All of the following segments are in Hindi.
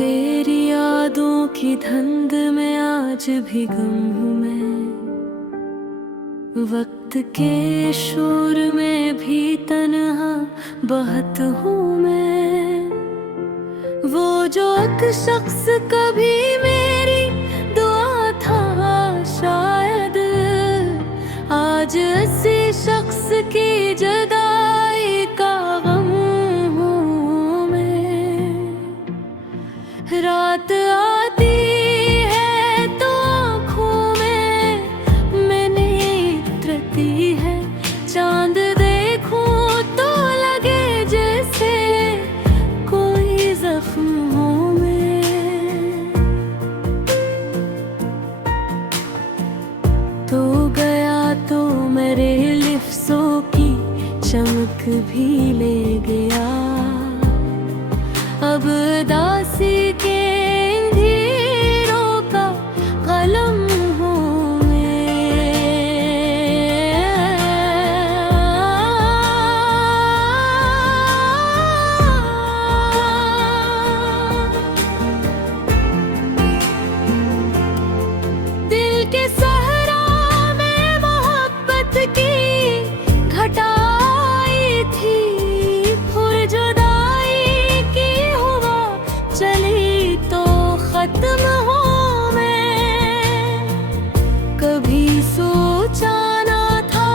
तेरी यादों की धुंध में आज भी गुम हूँ मैं, वक्त के शोर में भी तन्हा बहत हूँ मैं। वो जो एक शख्स कभी मेरी दुआ था, शायद आज इसी शख्स की जुदाई का गम हूँ मैं। रात आती है तो आँखों में नींद उतरती है, चांद देखूं तो लगे जैसे कोई जख्म हो मैं। तो गया तो मेरे लिफ्ज़ों की चमक भी ले गया, अब दासी के अंधेरों का कलम हूँ मैं। दिल के सहरा में मोहब्बत की घटा आई थी, फिर जुदाई की हुआ चली तो खत्म हूँ मैं। कभी सोचा ना था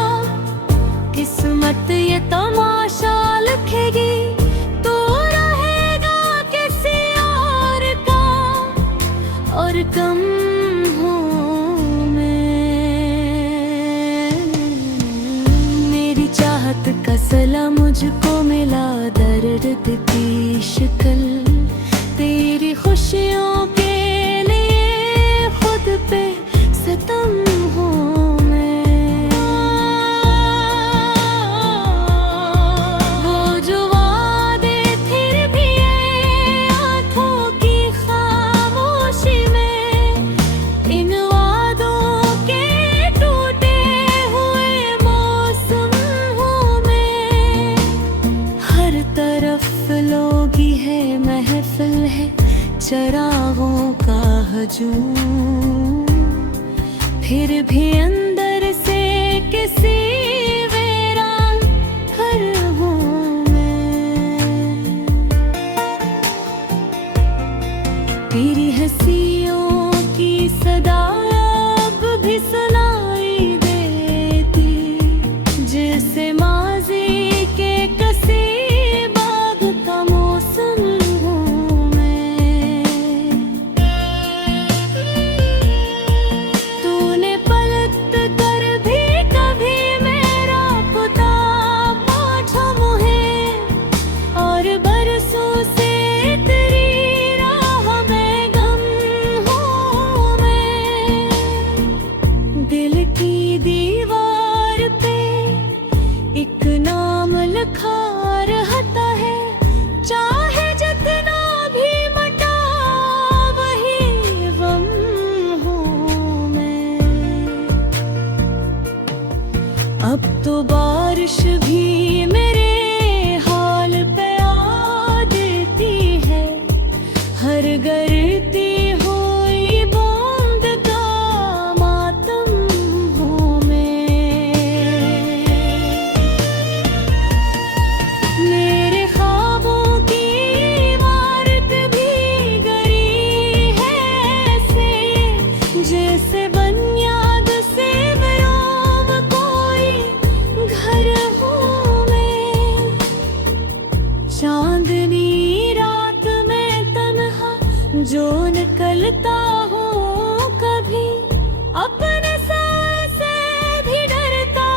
किस्मत ये तमाशा लिखेगी, तो रहेगा किसी और का और कम हूँ मैं। मेरी चाहत का सला मुझको मिला दर्द की शक्ल, तेरी खुशियों के लिए खुद पे सितम हूँ मैं। वो जो वादे फिर भी आँखों की खामोशी में, इन वादों के टूटे हुए मौसम हूँ मैं। हर तरफ लोग ही है, महफिल है चरागों का हजूम, फिर भी अंदर से किसी वीरान घर हूँ मैं। तेरी हंसियों की सदा अब भी सुनाई देती, जैसे माजी के कसी बाग का मौसम हूँ मैं। तूने पलट कर भी कभी मेरा पुता पाछा मुहे, और बरसों से तेरी राह में गम हूँ मैं। दिल की दीवार पे एक नाम लिखा रहता है, चाहे जितना भी मटा वही गम हूँ मैं। अब तो बारिश भी मेरे हाल पे आ देती है, हर गिरती हुई बूंद का मातम हूँ मैं। मेरे ख्वाबों की इमारत भी गरी है ऐसे, जैसे बुनियाद से विराम कोई घर हूँ मैं। चांदनी रात में तन्हा जो निकलता हूँ, कभी अपने साए से भी डरता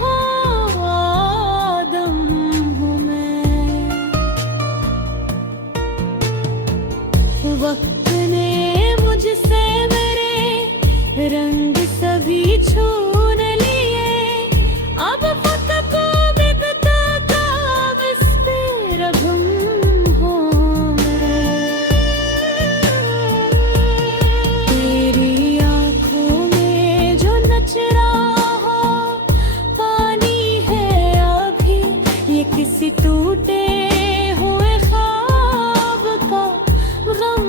हूँ, आदम हूँ मैं। वक्त ने मुझसे मेरे रंग सभी छून लिए, अब खुद को बिकता काबिज़ पे रगम हूँ मैं। तेरी आँखों में जो नच रहा हो पानी है अभी, ये किसी टूटे हुए ख्वाब का गम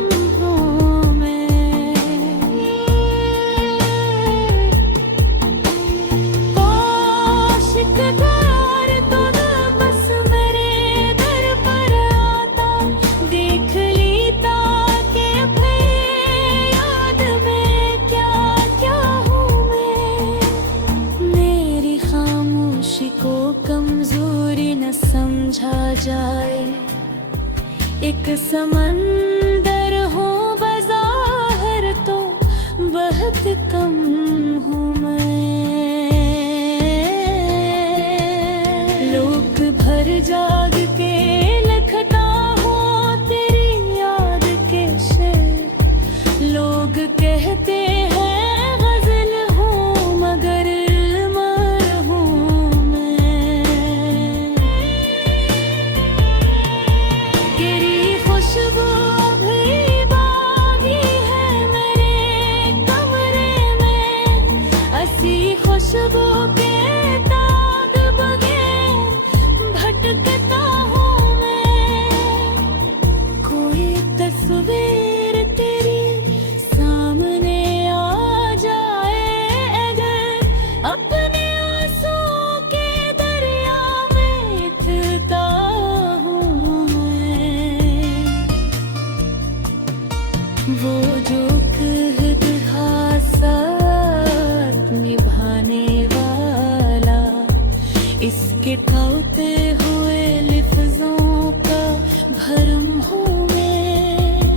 समंदर हूँ बज़ाहिर तो बहुत कम हूँ मैं। लोक भर जाग के लिखता हूँ तेरी याद के शेर। लोग कहते हैं गज़ल हूँ मगर मर हूँ मैं। तेरी खुशबू अभी बाकी है मेरे कमरे में। ऐसी खुशबू के दाग बगे भटकता हूँ मैं। कोई तस्वीर तेरी सामने आ जाए अगर, अपने आंसुओं के दरिया में तैरता हूँ मैं। वो जो कहत था साथ निभाने वाला, इसके ठाउते हुए लफ्ज़ों का भरम हूँ मैं।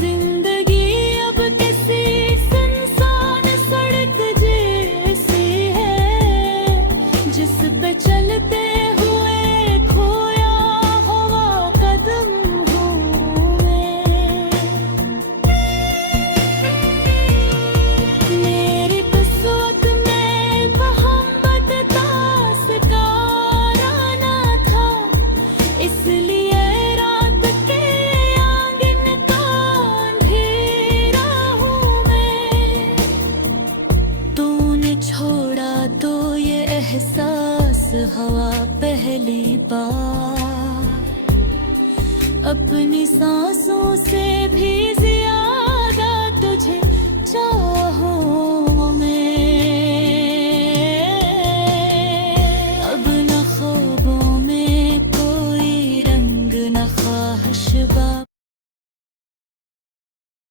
जिंदगी अब किसी सुनसान सड़क जैसी है, जिस पे चलते हुए खोया हुआ कदम हूँ मैं। मेरी किस्मत में मोहब्बत का सितारा था, इसलिए रात के आंगन का अंधेरा हूँ मैं। तूने छोड़ा तो ये एहसास हुआ पहली बार, अपनी सांसों से भी